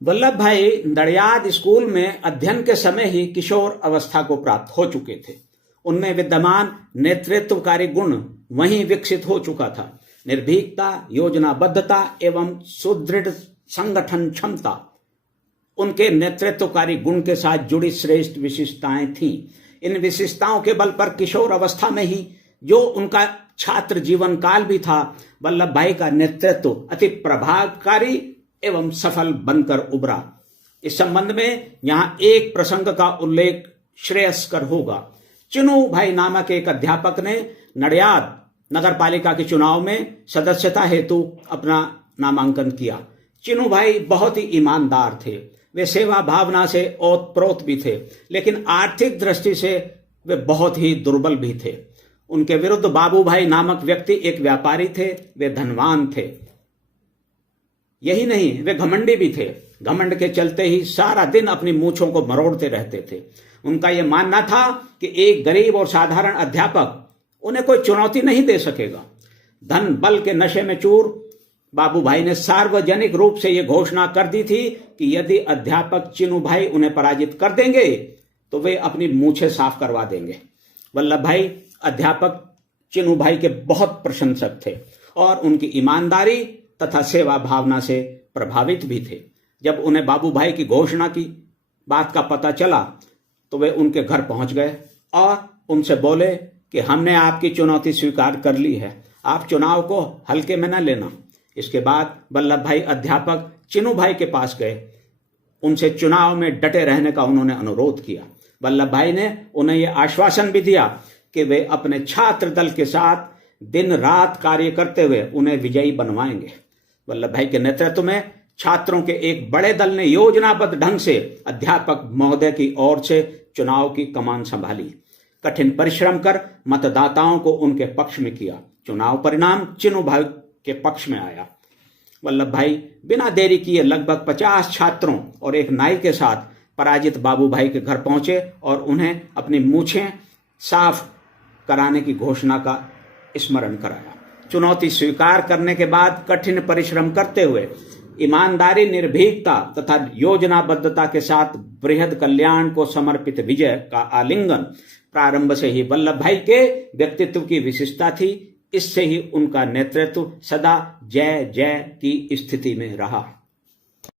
वल्लभ भाई नडियाद स्कूल में अध्ययन के समय ही किशोर अवस्था को प्राप्त हो चुके थे। उनमें विद्यमान नेतृत्वकारी गुण वहीं विकसित हो चुका था। निर्भीकता, योजनाबद्धता एवं सुदृढ़ संगठन क्षमता उनके नेतृत्वकारी गुण के साथ जुड़ी श्रेष्ठ विशेषताएं थीं। इन विशेषताओं के बल पर किशोर अवस्था में ही जो उनका छात्र जीवन काल भी था, वल्लभ भाई का नेतृत्व अति प्रभावकारी एवं सफल बनकर उभरा। इस संबंध में यहां एक प्रसंग का उल्लेख श्रेयस्कर होगा। चिनू भाई नामक एक अध्यापक ने नडियाद नगर पालिका के चुनाव में सदस्यता हेतु अपना नामांकन किया। चिनू भाई बहुत ही ईमानदार थे। वे सेवा भावना से ओतप्रोत भी थे, लेकिन आर्थिक दृष्टि से वे बहुत ही दुर्बल भी थे। उनके विरुद्ध बाबू भाई नामक व्यक्ति एक व्यापारी थे। वे धनवान थे। यही नहीं, वे घमंडी भी थे। घमंड के चलते ही सारा दिन अपनी मूंछों को मरोड़ते रहते थे। उनका यह मानना था कि एक गरीब और साधारण अध्यापक उन्हें कोई चुनौती नहीं दे सकेगा। धन बल के नशे में चूर बाबू भाई ने सार्वजनिक रूप से यह घोषणा कर दी थी कि यदि अध्यापक चिनू भाई उन्हें पराजित कर देंगे तो वे अपनी मूछें साफ करवा देंगे। वल्लभ भाई अध्यापक चिनू भाई के बहुत प्रशंसक थे और उनकी ईमानदारी तथा सेवा भावना से प्रभावित भी थे। जब उन्हें बाबू भाई की घोषणा की बात का पता चला तो वे उनके घर पहुंच गए और उनसे बोले कि हमने आपकी चुनौती स्वीकार कर ली है, आप चुनाव को हल्के में न लेना। इसके बाद वल्लभ भाई अध्यापक चिनू भाई के पास गए। उनसे चुनाव में डटे रहने का उन्होंने अनुरोध किया। वल्लभ भाई ने उन्हें यह आश्वासन भी दिया कि वे अपने छात्र दल के साथ दिन रात कार्य करते हुए उन्हें विजयी बनवाएंगे। वल्लभ भाई के नेतृत्व में छात्रों के एक बड़े दल ने योजनाबद्ध ढंग से अध्यापक महोदय की ओर से चुनाव की कमान संभाली। कठिन परिश्रम कर मतदाताओं को उनके पक्ष में किया। चुनाव परिणाम चिनू भाई के पक्ष में आया। वल्लभ भाई बिना देरी किए लगभग 50 छात्रों और एक नाई के साथ पराजित बाबू भाई के घर पहुंचे और उन्हें अपनी मूछें साफ कराने की घोषणा का स्मरण कराया। चुनौती स्वीकार करने के बाद कठिन परिश्रम करते हुए ईमानदारी, निर्भीकता तथा योजनाबद्धता के साथ बृहद कल्याण को समर्पित विजय का आलिंगन प्रारंभ से ही वल्लभ भाई के व्यक्तित्व की विशेषता थी। इससे ही उनका नेतृत्व सदा जय जय की स्थिति में रहा।